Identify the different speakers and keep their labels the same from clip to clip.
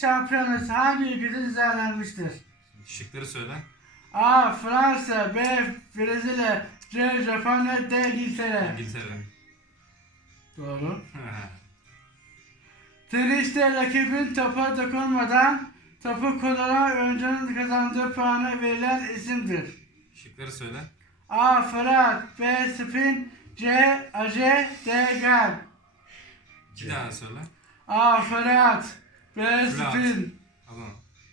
Speaker 1: şampiyonası hangi ülkede düzenlenmiştir?
Speaker 2: Şıkları söyle.
Speaker 1: A. Fransa, B. Brezilya, C. Japonya, D. İngiltere.
Speaker 2: İngiltere.
Speaker 1: Doğru. Teniste rakibin topa dokunmadan topu kullanan oyuncunun kazandığı puana verilen isimdir.
Speaker 2: Şıkları söyle.
Speaker 1: A. Fırat, B. Spin, C. Ace, D. Gal.
Speaker 2: Bir daha söyle.
Speaker 1: A. Fırat, B.
Speaker 2: Fırat.
Speaker 1: Spin.
Speaker 2: Tamam.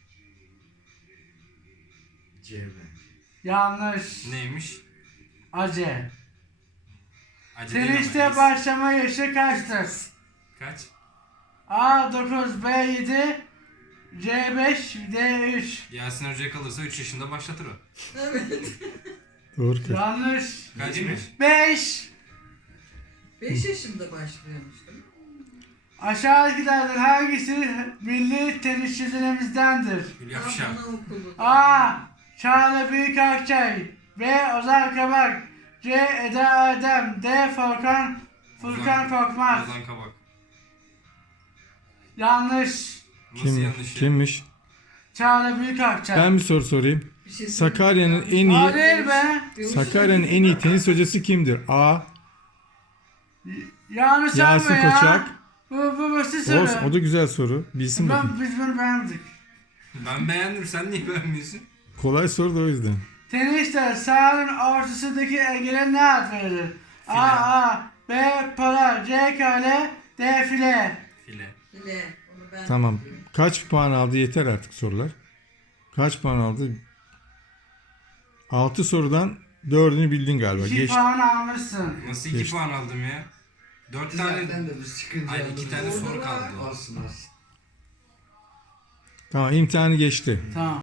Speaker 3: C bence.
Speaker 1: Yanlış.
Speaker 2: Neymiş?
Speaker 1: Ace.
Speaker 2: Acele değil ama
Speaker 1: Teniste
Speaker 2: ace.
Speaker 1: başlama yaşı kaçtır?
Speaker 2: Kaç?
Speaker 1: A. 9, B. 7, C. 5, D. 3.
Speaker 2: Yasin Hoca'ya kalırsa 3 yaşında başlatır o.
Speaker 4: Doğru ki.
Speaker 1: Yanlış.
Speaker 2: Kaçmış?
Speaker 1: 5.
Speaker 5: 5 yaşımda başlıyormuş değil mi?
Speaker 1: Aşağıdakilerden hangisi milli tenisçilerimizdendir?
Speaker 2: Hülya Fişar.
Speaker 5: Anaokulu.
Speaker 1: A. Çağla Büyükakçay, B. Ozan Kabak, C. Eda Erdem, D. Furkan Korkmaz.
Speaker 2: Ozan Kabak.
Speaker 1: Yanlış.
Speaker 2: Nasıl yanlış ya?
Speaker 4: Kimmiş?
Speaker 1: Çağla Büyükakçay.
Speaker 4: Ben bir soru sorayım.
Speaker 5: Bir şey
Speaker 4: Sakarya'nın en
Speaker 1: A
Speaker 4: iyi
Speaker 1: değil be.
Speaker 4: Sakarya'nın en iyi tenis hocası kimdir? A.
Speaker 1: Yanlış
Speaker 4: Yasin
Speaker 1: yapma ya.
Speaker 4: Koçak.
Speaker 1: Bu basit soru.
Speaker 4: Olsun, o da güzel soru. Bilsin bakayım.
Speaker 1: Biz bunu beğenmedik.
Speaker 2: Ben beğendim, sen niye beğenmiyorsun?
Speaker 4: Kolay soru da o yüzden.
Speaker 1: Teniste sahanın ortasındaki engele ne ad verilir? A. B. Pola, C. Kale, D. File.
Speaker 2: File.
Speaker 5: Bile. Onu ben
Speaker 4: Tamam.
Speaker 5: biliyorum.
Speaker 4: Kaç puan aldı? Yeter artık sorular. Kaç puan aldı? 6 sorudan 4'ünü bildin galiba.
Speaker 1: 2
Speaker 4: Geç.
Speaker 1: puan almışsın.
Speaker 2: Nasıl 2
Speaker 4: Geçti.
Speaker 2: puan aldım ya? 4 tane...
Speaker 3: Zaten de biz çıkınca
Speaker 2: Hayır, 2 tane
Speaker 3: alırız.
Speaker 2: soru kaldı.
Speaker 3: Olsun olsun.
Speaker 4: Tamam, imtihanı geçti.
Speaker 1: Tamam.